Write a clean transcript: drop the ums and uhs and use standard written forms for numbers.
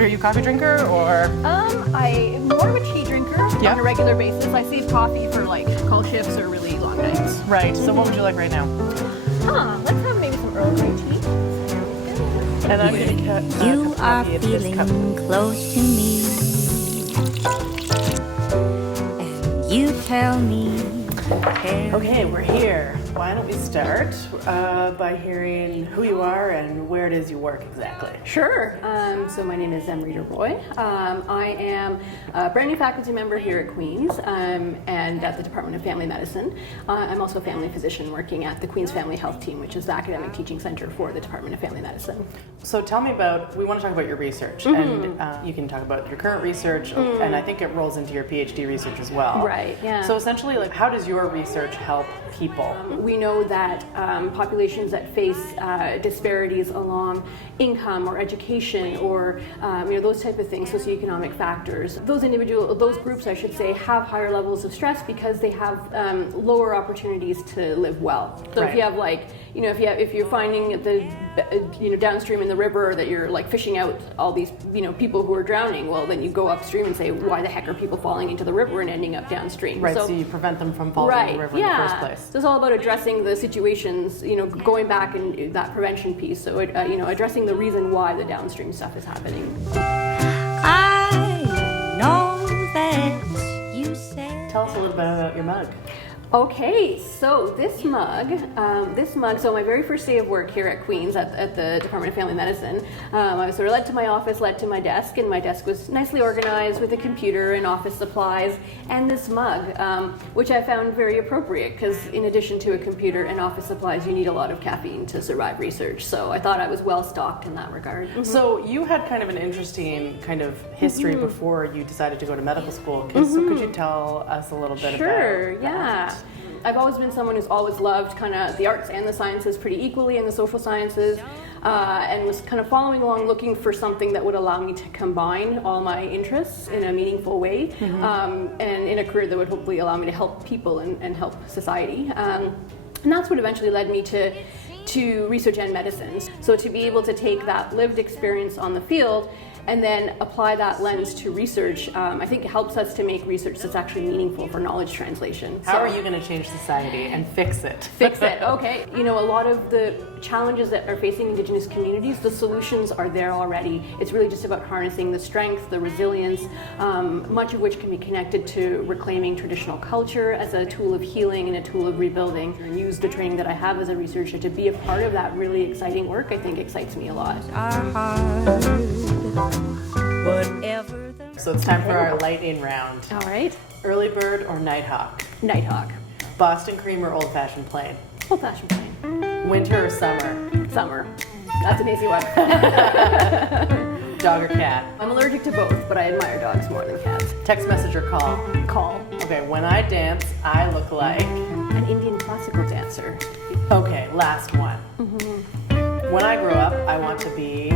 Are you a coffee drinker or? I'm more of a tea drinker Yeah. on a regular basis. I save coffee for like call shifts or really long nights. Right, so what would you like right now? Let's have maybe some Earl Grey tea. And I'm going to cut You are coffee into this cup. feeling close to me, and you tell me. Okay, we're here. Why don't we start by hearing who you are and where it is you work exactly? Sure. So my name is Amrita Roy. I am a brand new faculty member here at Queen's and at the Department of Family Medicine. I'm also a family physician working at the Queen's Family Health Team, which is the academic teaching center for the Department of Family Medicine. So tell me we want to talk about your research, and you can talk about your current research, and I think it rolls into your PhD research as well. Right, yeah. So essentially, like, how does your research help people? We know that populations that face disparities along income or education or those type of things, socioeconomic factors, those groups, I should say, have higher levels of stress because they have lower opportunities to live well. So Right. if you have if you're finding the downstream in the river that you're like fishing out all these people who are drowning, well then you go upstream and say, why the heck are people falling into the river and ending up downstream? Right, so you prevent them from falling in the river in the first place. So it's all about addressing the situations, going back and that prevention piece. So addressing the reason why the downstream stuff is happening. I know that you said. Tell us a little bit about your mug. Okay, so this mug, so my very first day of work here at Queen's at the Department of Family Medicine, I was sort of led to my office, led to my desk, and my desk was nicely organized with a computer and office supplies, and this mug, which I found very appropriate because in addition to a computer and office supplies, you need a lot of caffeine to survive research, so I thought I was well stocked in that regard. So you had kind of an interesting kind of history before you decided to go to medical school. So could you tell us a little bit Sure, about yeah. that? I've always been someone who's always loved kind of the arts and the sciences pretty equally, and the social sciences, and was kind of following along looking for something that would allow me to combine all my interests in a meaningful way, and in a career that would hopefully allow me to help people and help society. And that's what eventually led me to research and medicine. So to be able to take that lived experience on the field and then apply that lens to research, I think it helps us to make research that's actually meaningful for knowledge translation. How are you going to change society and fix it? Fix it, okay. A lot of the challenges that are facing Indigenous communities, the solutions are there already. It's really just about harnessing the strength, the resilience, much of which can be connected to reclaiming traditional culture as a tool of healing and a tool of rebuilding. And use the training that I have as a researcher to be a part of that really exciting work, I think excites me a lot. Are hard, whatever the. So it's time for our lightning round. All right, Early bird or nighthawk? Nighthawk, Boston cream or old-fashioned plain? old-fashioned plain, Winter or summer? summer. That's an easy one. Dog or cat? I'm allergic to both, but I admire dogs more than cats. Text message or call? Call. Okay, when I dance, I look like... An Indian classical dancer. Okay, last one. When I grow up, I want to be...